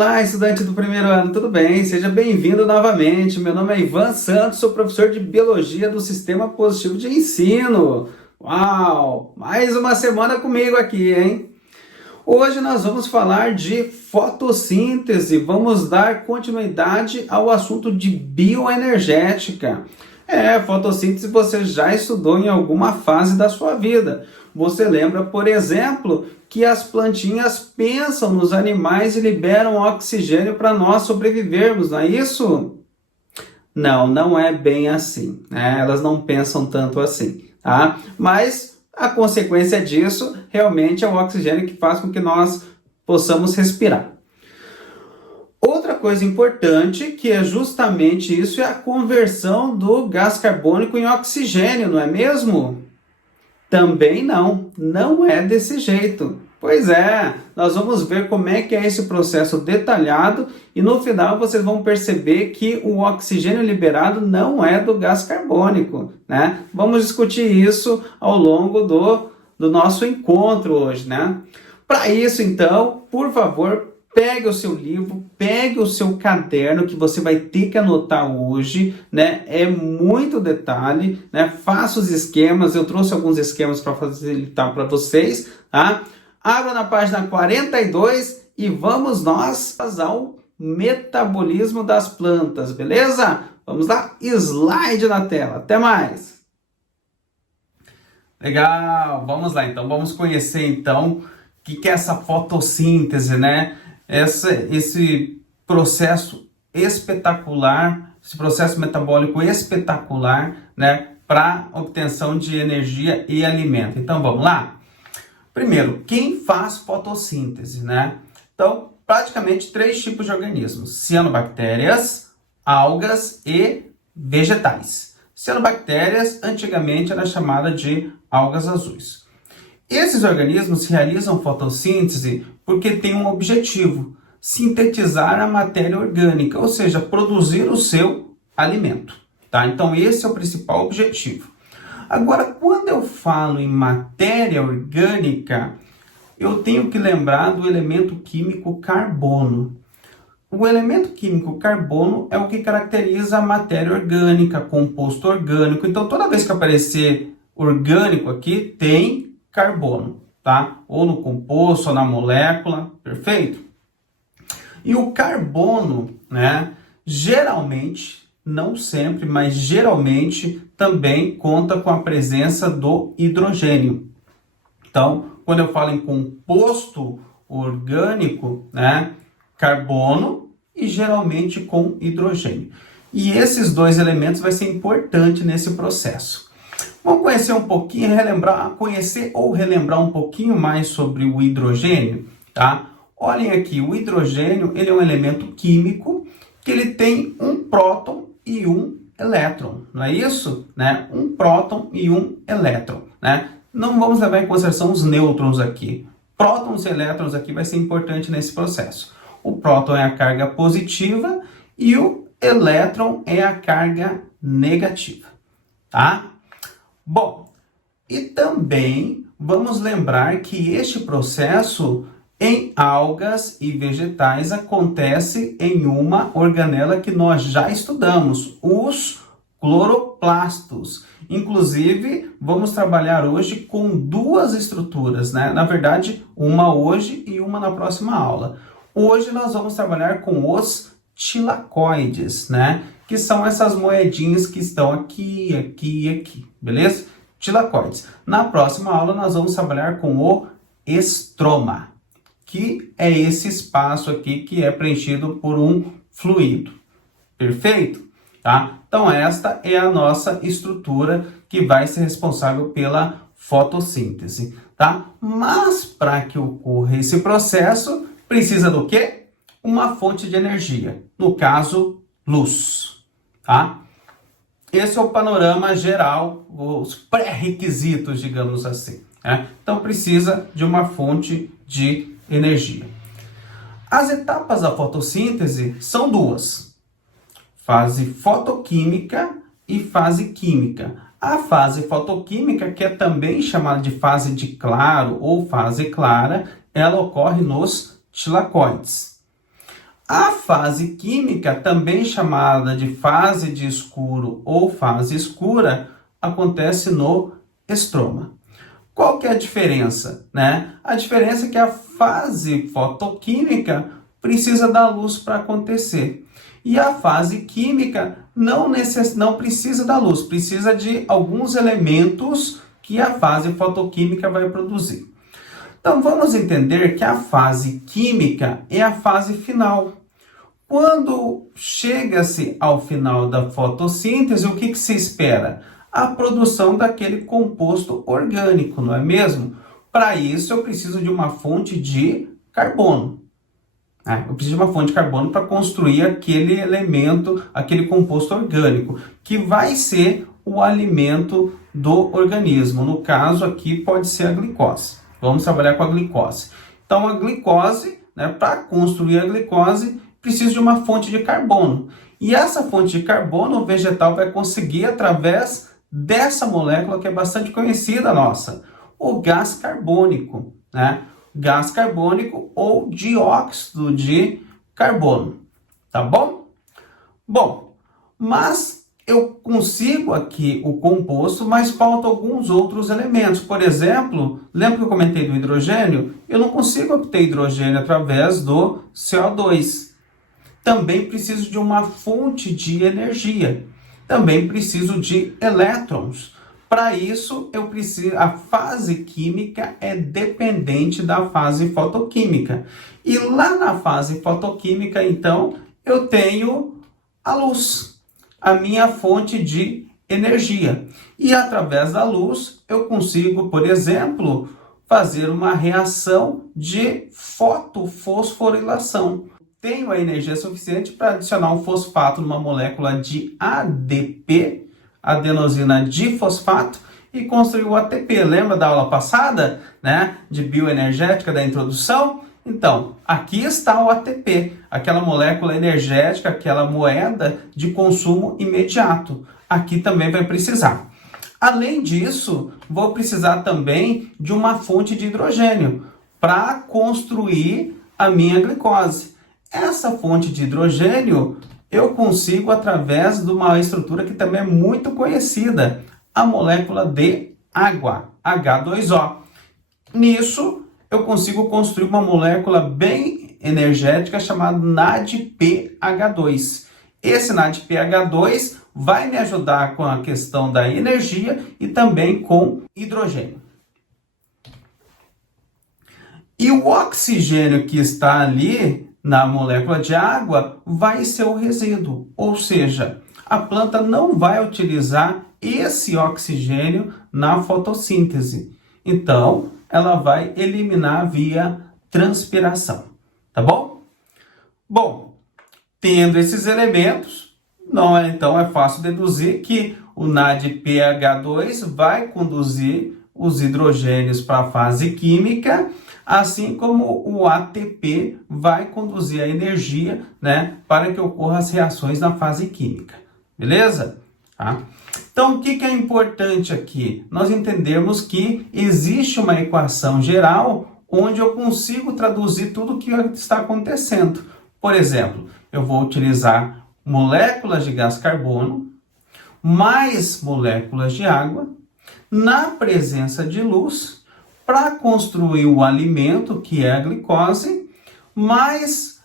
Olá, estudante do primeiro ano, tudo bem? Seja bem-vindo novamente. Meu nome é Ivan Santos, sou professor de Biologia do Sistema Positivo de Ensino. Uau! Mais uma semana comigo aqui, hein? Hoje nós vamos falar de fotossíntese, vamos dar continuidade ao assunto de bioenergética. Fotossíntese você já estudou em alguma fase da sua vida. Você lembra, por exemplo, que as plantinhas pensam nos animais e liberam oxigênio para nós sobrevivermos, não é isso? Não, não é bem assim, né? Elas não pensam tanto assim, tá? Mas a consequência disso realmente é o oxigênio que faz com que nós possamos respirar. Outra coisa importante, que é justamente isso, é a conversão do gás carbônico em oxigênio, não é mesmo? Também não é desse jeito. Pois é, nós vamos ver como é que é esse processo detalhado e no final vocês vão perceber que o oxigênio liberado não é do gás carbônico, né? Vamos discutir isso ao longo do nosso encontro hoje, né? Para isso, então, por favor, pegue o seu livro, pegue o seu caderno que você vai ter que anotar hoje, né? É muito detalhe, né? Faça os esquemas, eu trouxe alguns esquemas para facilitar para vocês, tá? Abra na página 42 e vamos nós ao metabolismo das plantas, beleza? Vamos lá, slide na tela, até mais! Legal, vamos lá então, vamos conhecer então o que é essa fotossíntese, né? Esse processo espetacular, esse processo metabólico espetacular, né, para obtenção de energia e alimento. Então vamos lá? Primeiro, quem faz fotossíntese, né? Então, praticamente 3 tipos de organismos: cianobactérias, algas e vegetais. Cianobactérias, antigamente era chamada de algas azuis. Esses organismos realizam fotossíntese porque têm um objetivo: sintetizar a matéria orgânica, ou seja, produzir o seu alimento, tá? Então esse é o principal objetivo. Agora, quando eu falo em matéria orgânica, eu tenho que lembrar do elemento químico carbono. O elemento químico carbono é o que caracteriza a matéria orgânica, composto orgânico. Então, toda vez que aparecer orgânico aqui, tem carbono, tá? Ou no composto, ou na molécula, perfeito? E o carbono, né, geralmente, não sempre, mas geralmente também conta com a presença do hidrogênio. Então, quando eu falo em composto orgânico, né, carbono e geralmente com hidrogênio. E esses 2 elementos vai ser importante nesse processo. Vamos conhecer um pouquinho, conhecer ou relembrar um pouquinho mais sobre o hidrogênio, tá? Olhem aqui, o hidrogênio, ele é um elemento químico que ele tem um próton e um elétron, não é isso? Né? Um próton e um elétron, né? Não vamos levar em consideração os nêutrons aqui. Prótons e elétrons aqui vai ser importante nesse processo. O próton é a carga positiva e o elétron é a carga negativa, tá? Bom, e também vamos lembrar que este processo em algas e vegetais acontece em uma organela que nós já estudamos, os cloroplastos. Inclusive, vamos trabalhar hoje com 2 estruturas, né? Na verdade, uma hoje e uma na próxima aula. Hoje nós vamos trabalhar com os tilacoides, né? Que são essas moedinhas que estão aqui, aqui e aqui, beleza? Tilacoides. Na próxima aula nós vamos trabalhar com o estroma, que é esse espaço aqui que é preenchido por um fluido. Perfeito? Tá? Então esta é a nossa estrutura que vai ser responsável pela fotossíntese, tá? Mas para que ocorra esse processo, precisa do quê? Uma fonte de energia, no caso, luz, tá? Esse é o panorama geral, os pré-requisitos, digamos assim, né? Então precisa de uma fonte de energia. As etapas da fotossíntese são 2: fase fotoquímica e fase química. A fase fotoquímica, que é também chamada de fase de claro ou fase clara, ela ocorre nos tilacoides. A fase química, também chamada de fase de escuro ou fase escura, acontece no estroma. Qual que é a diferença, né? A diferença é que a fase fotoquímica precisa da luz para acontecer. E a fase química não precisa da luz, precisa de alguns elementos que a fase fotoquímica vai produzir. Então vamos entender que a fase química é a fase final. Quando chega-se ao final da fotossíntese, o que se espera? A produção daquele composto orgânico, não é mesmo? Para isso, eu preciso de uma fonte de carbono. Eu preciso de uma fonte de carbono para construir aquele elemento, aquele composto orgânico, que vai ser o alimento do organismo. No caso aqui, pode ser a glicose. Vamos trabalhar com a glicose. Então, a glicose, né, para construir a glicose, precisa de uma fonte de carbono. E essa fonte de carbono o vegetal vai conseguir através dessa molécula que é bastante conhecida nossa, o gás carbônico, né? Gás carbônico ou dióxido de carbono, tá bom? Bom, mas eu consigo aqui o composto, mas faltam alguns outros elementos. Por exemplo, lembra que eu comentei do hidrogênio? Eu não consigo obter hidrogênio através do CO2. Também preciso de uma fonte de energia. Também preciso de elétrons. Para isso, a fase química é dependente da fase fotoquímica. E lá na fase fotoquímica, então, eu tenho a luz, a minha fonte de energia. E através da luz, eu consigo, por exemplo, fazer uma reação de fotofosforilação. Tenho a energia suficiente para adicionar um fosfato numa molécula de ADP, adenosina difosfato, e construir o ATP. Lembra da aula passada, né, de bioenergética, da introdução? Então, aqui está o ATP, aquela molécula energética, aquela moeda de consumo imediato. Aqui também vai precisar. Além disso, vou precisar também de uma fonte de hidrogênio para construir a minha glicose. Essa fonte de hidrogênio eu consigo através de uma estrutura que também é muito conhecida, a molécula de água, H2O. Nisso, eu consigo construir uma molécula bem energética chamada NADPH2. Esse NADPH2 vai me ajudar com a questão da energia e também com hidrogênio. E o oxigênio que está ali na molécula de água vai ser o resíduo, ou seja, a planta não vai utilizar esse oxigênio na fotossíntese. Então, ela vai eliminar via transpiração, tá bom? Bom, tendo esses elementos, então é fácil deduzir que o NADPH2 vai conduzir os hidrogênios para a fase química, assim como o ATP vai conduzir a energia, né, para que ocorram as reações na fase química. Beleza? Tá? Então, o que é importante aqui? Nós entendermos que existe uma equação geral onde eu consigo traduzir tudo o que está acontecendo. Por exemplo, eu vou utilizar moléculas de gás carbono mais moléculas de água na presença de luz para construir o alimento, que é a glicose, mais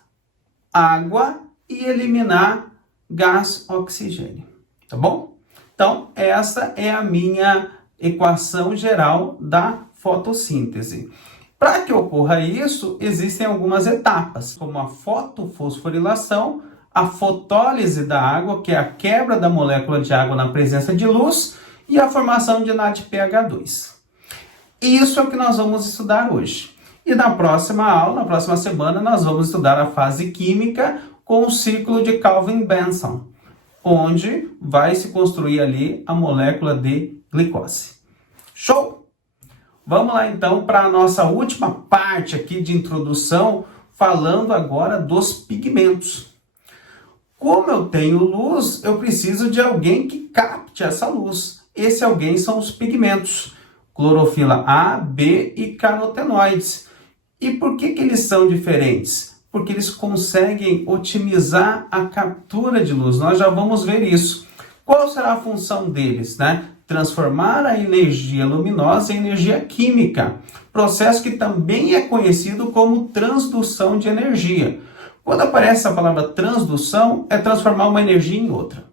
água e eliminar gás oxigênio. Tá bom? Então, essa é a minha equação geral da fotossíntese. Para que ocorra isso, existem algumas etapas, como a fotofosforilação, a fotólise da água, que é a quebra da molécula de água na presença de luz, e a formação de NADPH2. Isso é o que nós vamos estudar hoje. E na próxima aula, na próxima semana, nós vamos estudar a fase química com o ciclo de Calvin-Benson, onde vai se construir ali a molécula de glicose. Show? Vamos lá então para a nossa última parte aqui de introdução, falando agora dos pigmentos. Como eu tenho luz, eu preciso de alguém que capte essa luz. Esse alguém são os pigmentos, clorofila A, B e carotenoides. E por que eles são diferentes? porque eles conseguem otimizar a captura de luz. Nós já vamos ver isso. Qual será a função deles, né? Transformar a energia luminosa em energia química, processo que também é conhecido como transdução de energia. Quando aparece a palavra transdução, é transformar uma energia em outra.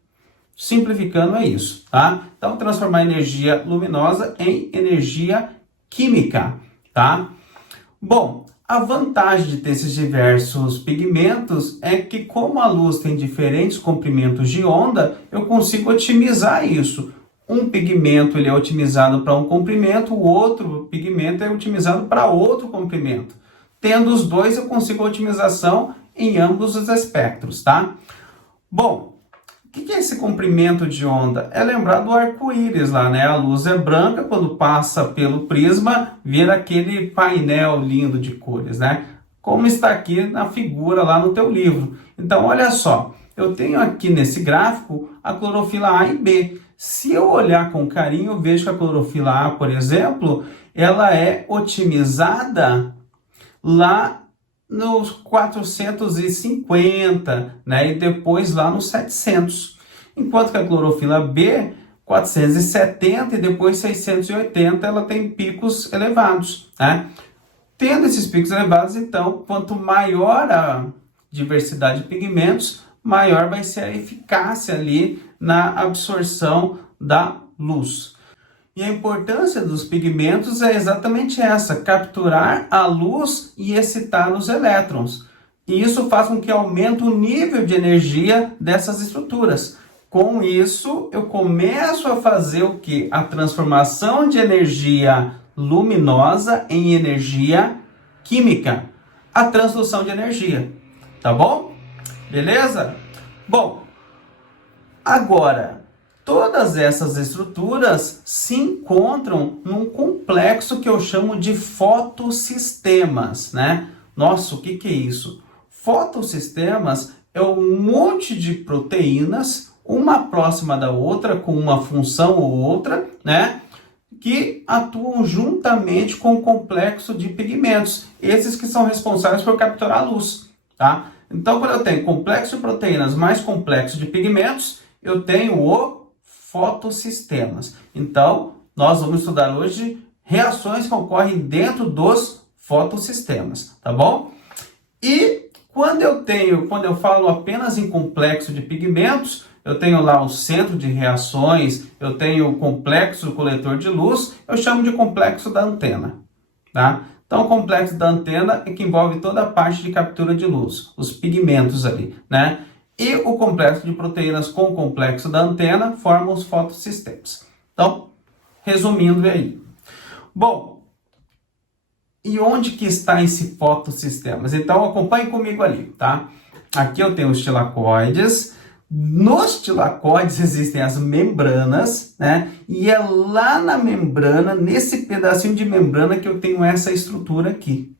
Simplificando, é isso, tá? Então, transformar energia luminosa em energia química, tá? Bom, a vantagem de ter esses diversos pigmentos é que, como a luz tem diferentes comprimentos de onda, eu consigo otimizar isso. Um pigmento ele é otimizado para um comprimento, o outro pigmento é otimizado para outro comprimento. Tendo os dois, eu consigo otimização em ambos os espectros, tá? Bom, o que é esse comprimento de onda? É lembrar do arco-íris lá, né? A luz é branca, quando passa pelo prisma, vira aquele painel lindo de cores, né? Como está aqui na figura lá no teu livro. Então, olha só, eu tenho aqui nesse gráfico a clorofila A e B. Se eu olhar com carinho, eu vejo que a clorofila A, por exemplo, ela é otimizada lá nos 450, né? E depois lá nos 700. Enquanto que a clorofila B, 470 e depois 680, ela tem picos elevados, né? Tendo esses picos elevados, então, quanto maior a diversidade de pigmentos, maior vai ser a eficácia ali na absorção da luz. E a importância dos pigmentos é exatamente essa, capturar a luz e excitar os elétrons. E isso faz com que aumente o nível de energia dessas estruturas. Com isso, eu começo a fazer o quê? A transformação de energia luminosa em energia química. A transdução de energia. Tá bom? Beleza? Bom, agora, todas essas estruturas se encontram num complexo que eu chamo de fotossistemas, né? Nossa, o que é isso? Fotossistemas é um monte de proteínas, uma próxima da outra, com uma função ou outra, né? Que atuam juntamente com o complexo de pigmentos. Esses que são responsáveis por capturar a luz, tá? Então, quando eu tenho complexo de proteínas mais complexo de pigmentos, eu tenho o fotossistemas. Então, nós vamos estudar hoje reações que ocorrem dentro dos fotossistemas, tá bom? E quando eu falo apenas em complexo de pigmentos, eu tenho lá o centro de reações, eu tenho o complexo coletor de luz, eu chamo de complexo da antena, tá? Então, o complexo da antena é que envolve toda a parte de captura de luz, os pigmentos ali, né? E o complexo de proteínas com o complexo da antena formam os fotossistemas. Então, resumindo aí. Bom, e onde que está esse fotossistemas? Então, acompanhe comigo ali, tá? Aqui eu tenho os tilacoides. Nos tilacoides existem as membranas, né? E é lá na membrana, nesse pedacinho de membrana, que eu tenho essa estrutura aqui.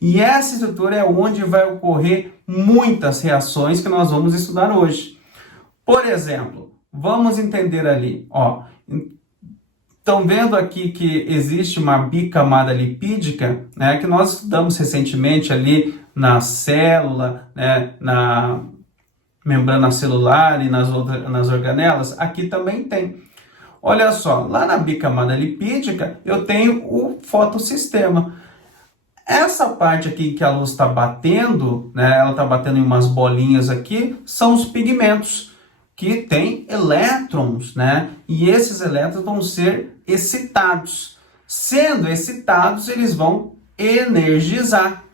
E essa estrutura é onde vai ocorrer muitas reações que nós vamos estudar hoje. Por exemplo, vamos entender ali, ó. Estão vendo aqui que existe uma bicamada lipídica, né? Que nós estudamos recentemente ali na célula, né? Na membrana celular e nas organelas. Aqui também tem. Olha só, lá na bicamada lipídica eu tenho o fotossistema. Essa parte aqui que a luz está batendo, né, ela está batendo em umas bolinhas aqui, são os pigmentos, que têm elétrons, né? E esses elétrons vão ser excitados. Sendo excitados, eles vão energizar.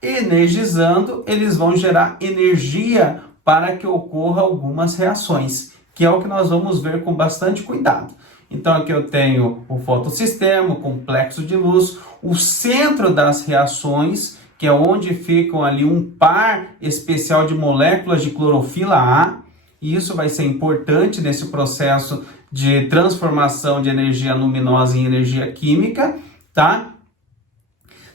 Energizando, eles vão gerar energia para que ocorra algumas reações, que é o que nós vamos ver com bastante cuidado. Então aqui eu tenho o fotossistema, o complexo de luz, o centro das reações, que é onde ficam ali um par especial de moléculas de clorofila A, e isso vai ser importante nesse processo de transformação de energia luminosa em energia química, tá?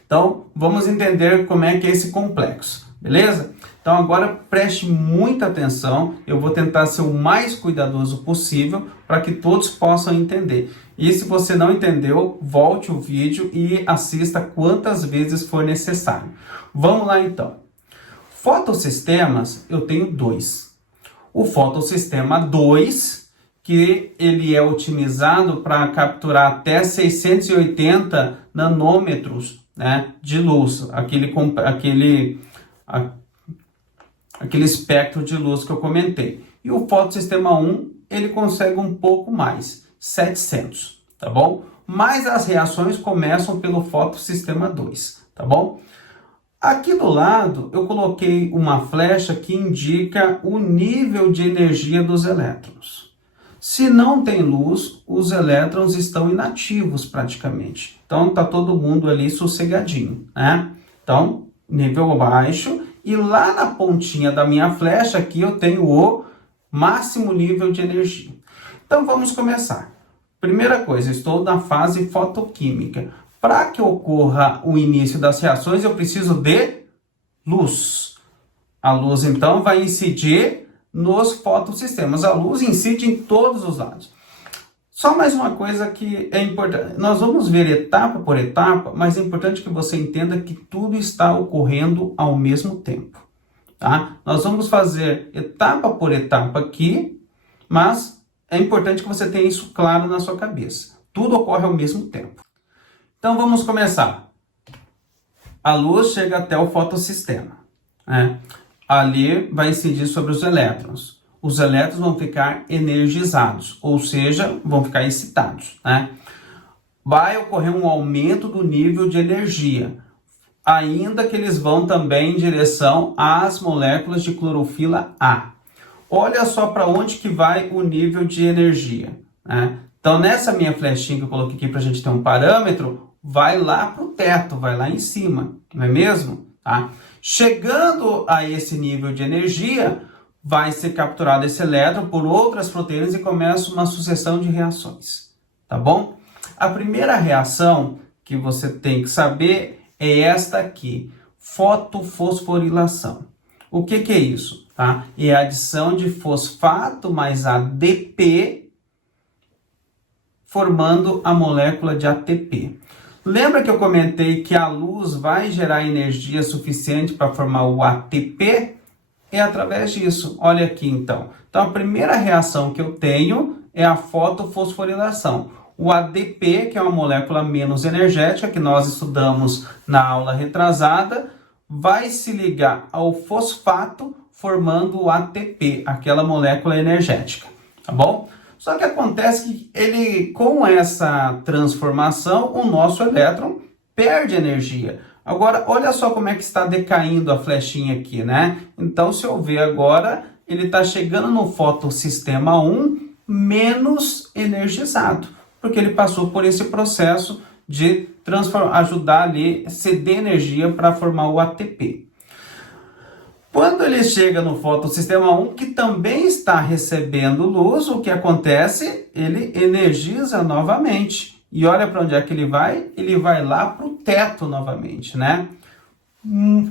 Então, vamos entender como é que é esse complexo, beleza? Então, agora preste muita atenção, eu vou tentar ser o mais cuidadoso possível para que todos possam entender. E se você não entendeu, volte o vídeo e assista quantas vezes for necessário. Vamos lá então. Fotossistemas, eu tenho dois. O fotossistema 2, que ele é otimizado para capturar até 680 nanômetros, né, de luz, aquele espectro de luz que eu comentei. E o fotossistema 1, ele consegue um pouco mais, 700, tá bom? Mas as reações começam pelo fotossistema 2, tá bom? Aqui do lado, eu coloquei uma flecha que indica o nível de energia dos elétrons. Se não tem luz, os elétrons estão inativos praticamente. Então, está todo mundo ali sossegadinho, né? Então, nível baixo. E lá na pontinha da minha flecha, aqui eu tenho o máximo nível de energia. Então, vamos começar. Primeira coisa, estou na fase fotoquímica. Para que ocorra o início das reações, eu preciso de luz. A luz, então, vai incidir nos fotossistemas. A luz incide em todos os lados. Só mais uma coisa que é importante. Nós vamos ver etapa por etapa, mas é importante que você entenda que tudo está ocorrendo ao mesmo tempo. Tá? Nós vamos fazer etapa por etapa aqui, mas é importante que você tenha isso claro na sua cabeça. Tudo ocorre ao mesmo tempo. Então vamos começar. A luz chega até o fotossistema, né? Ali vai incidir sobre os elétrons. Os elétrons vão ficar energizados, ou seja, vão ficar excitados, né? Vai ocorrer um aumento do nível de energia, ainda que eles vão também em direção às moléculas de clorofila A. Olha só para onde que vai o nível de energia, né? Então, nessa minha flechinha que eu coloquei aqui para a gente ter um parâmetro, vai lá para o teto, vai lá em cima, não é mesmo? Tá? Chegando a esse nível de energia, vai ser capturado esse elétron por outras proteínas e começa uma sucessão de reações, tá bom? A primeira reação que você tem que saber é esta aqui, fotofosforilação. O que é isso? Tá? É a adição de fosfato mais ADP, formando a molécula de ATP. Lembra que eu comentei que a luz vai gerar energia suficiente para formar o ATP? É através disso. Olha aqui então. Então a primeira reação que eu tenho é a fotofosforilação. O ADP, que é uma molécula menos energética, que nós estudamos na aula retrasada, vai se ligar ao fosfato formando o ATP, aquela molécula energética, tá bom? Só que acontece que com essa transformação, o nosso elétron perde energia. Agora, olha só como é que está decaindo a flechinha aqui, né? Então, se eu ver agora, ele está chegando no fotossistema 1 menos energizado, porque ele passou por esse processo de ajudar ali, ceder energia para formar o ATP. Quando ele chega no fotossistema 1, que também está recebendo luz, o que acontece? Ele energiza novamente. E olha para onde é que ele vai? Ele vai lá para o teto novamente, né?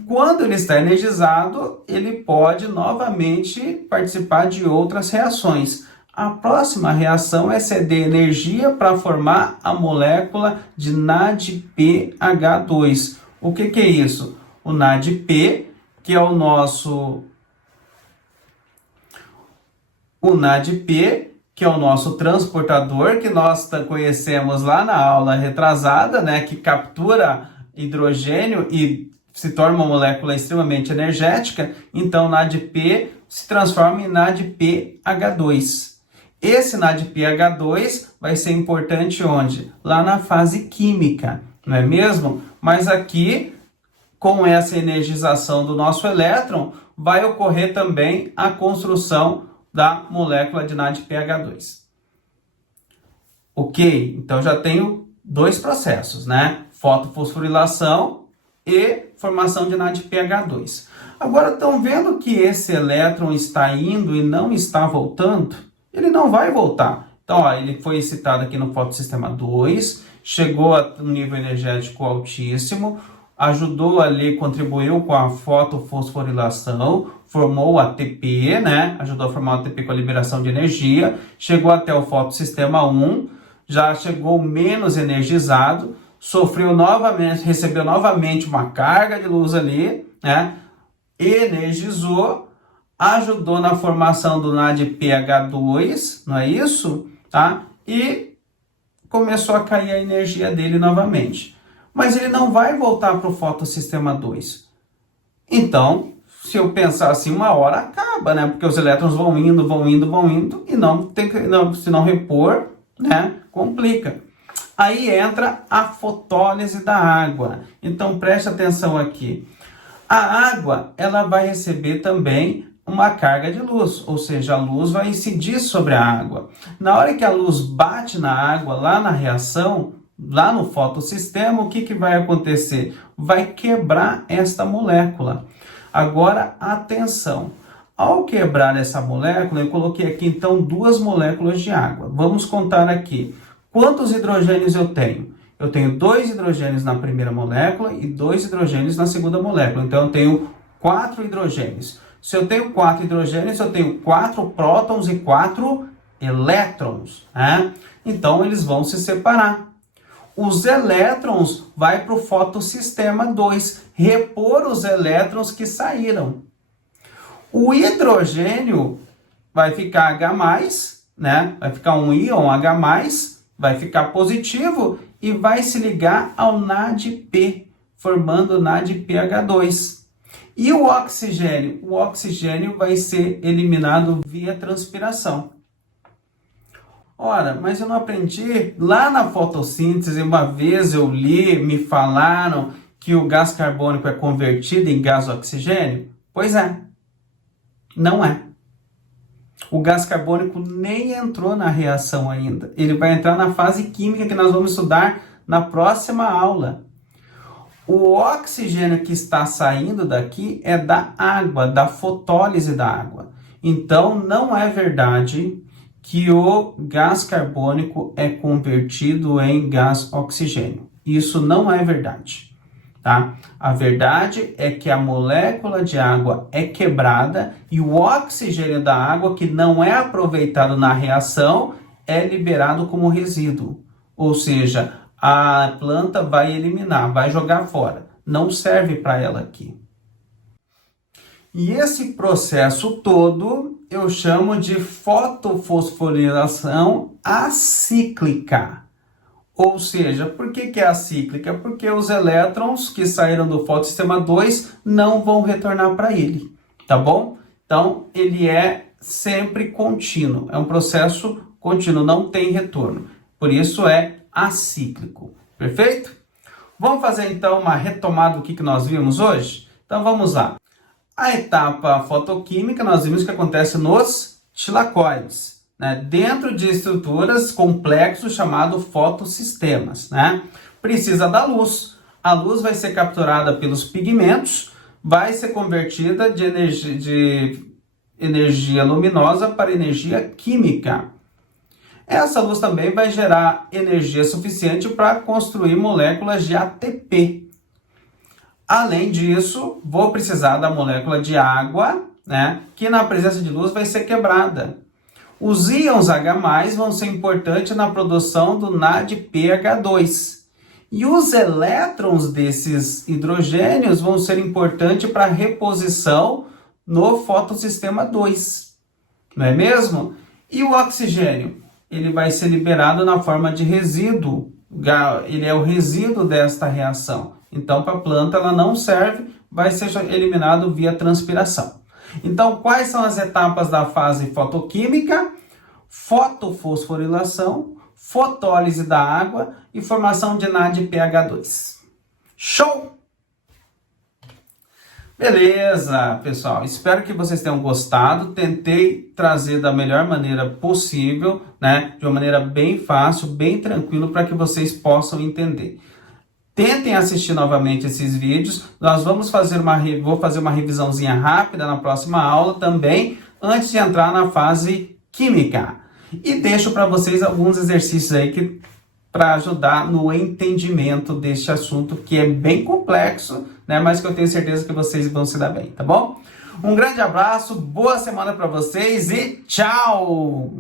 Quando ele está energizado, ele pode novamente participar de outras reações. A próxima reação é ceder energia para formar a molécula de NADPH2. O que é isso? O NADP, que é o NADP, que é o nosso transportador, que nós conhecemos lá na aula retrasada, né, que captura hidrogênio e se torna uma molécula extremamente energética. Então, NADP se transforma em NADPH2. Esse NADPH2 vai ser importante onde? Lá na fase química, não é mesmo? Mas aqui, com essa energização do nosso elétron, vai ocorrer também a construção da molécula de NADPH2. Ok? Então já tenho dois processos, né? Fotofosforilação e formação de NADPH2. Agora, estão vendo que esse elétron está indo e não está voltando? Ele não vai voltar. Então, ó, ele foi excitado aqui no fotossistema 2, chegou a um nível energético altíssimo, ajudou ali, contribuiu com a fotofosforilação, formou o ATP, né? Ajudou a formar o ATP com a liberação de energia, chegou até o fotossistema 1, já chegou menos energizado, sofreu novamente, recebeu novamente uma carga de luz ali, né? energizou, ajudou na formação do NADPH2, não é isso? Tá? E começou a cair a energia dele novamente. Mas ele não vai voltar para o fotossistema 2. Então, se eu pensar assim, uma hora acaba, né? Porque os elétrons vão indo, e não tem que, não, se não repor, né? Complica. Aí entra a fotólise da água. Então, preste atenção aqui. A água, ela vai receber também uma carga de luz, ou seja, a luz vai incidir sobre a água. Na hora que a luz bate na água, lá na reação, lá no fotossistema, o que vai acontecer? Vai quebrar esta molécula. Agora, atenção. Ao quebrar essa molécula, eu coloquei aqui então 2 moléculas de água. Vamos contar aqui. Quantos hidrogênios eu tenho? Eu tenho 2 hidrogênios na primeira molécula e 2 hidrogênios na segunda molécula. Então, eu tenho 4 hidrogênios. Se eu tenho 4 hidrogênios, eu tenho 4 prótons e 4 elétrons. Né? Então, eles vão se separar. Os elétrons vão para o fotossistema 2, repor os elétrons que saíram. O hidrogênio vai ficar H+, né? Vai ficar um íon H+, vai ficar positivo e vai se ligar ao NADP, formando NADPH2. E o oxigênio? O oxigênio vai ser eliminado via transpiração. Ora, mas eu não aprendi. Lá na fotossíntese, uma vez eu li, me falaram que o gás carbônico é convertido em gás oxigênio? Pois é, não é. O gás carbônico nem entrou na reação ainda. Ele vai entrar na fase química que nós vamos estudar na próxima aula. O oxigênio que está saindo daqui é da água, da fotólise da água. Então, não é verdade que o gás carbônico é convertido em gás oxigênio. Isso não é verdade, tá? A verdade é que a molécula de água é quebrada e o oxigênio da água, que não é aproveitado na reação, é liberado como resíduo. Ou seja, a planta vai eliminar, vai jogar fora. Não serve para ela aqui. E esse processo todo eu chamo de fotofosforilação acíclica. Ou seja, por que é acíclica? Porque os elétrons que saíram do fotossistema 2 não vão retornar para ele, tá bom? Então, ele é sempre contínuo, é um processo contínuo, não tem retorno. Por isso é acíclico, perfeito? Vamos fazer então uma retomada do que nós vimos hoje? Então, vamos lá. A etapa fotoquímica, nós vimos que acontece nos tilacoides, né? Dentro de estruturas complexos chamados fotossistemas, né? Precisa da luz. A luz vai ser capturada pelos pigmentos, vai ser convertida de energia luminosa para energia química. Essa luz também vai gerar energia suficiente para construir moléculas de ATP. Além disso, vou precisar da molécula de água, né, que na presença de luz vai ser quebrada. Os íons H+ vão ser importantes na produção do NADPH2. E os elétrons desses hidrogênios vão ser importantes para a reposição no fotossistema 2. Não é mesmo? E o oxigênio? Ele vai ser liberado na forma de resíduo. Ele é o resíduo desta reação. Então, para a planta, ela não serve, vai ser eliminado via transpiração. Então, quais são as etapas da fase fotoquímica? Fotofosforilação, fotólise da água e formação de NADPH2. Show! Beleza, pessoal. Espero que vocês tenham gostado. Tentei trazer da melhor maneira possível, né? De uma maneira bem fácil, bem tranquilo, para que vocês possam entender. Tentem assistir novamente esses vídeos. Nós vou fazer uma revisãozinha rápida na próxima aula também, antes de entrar na fase química. E deixo para vocês alguns exercícios aí para ajudar no entendimento deste assunto, que é bem complexo, né? Mas que eu tenho certeza que vocês vão se dar bem, tá bom? Um grande abraço, boa semana para vocês e tchau!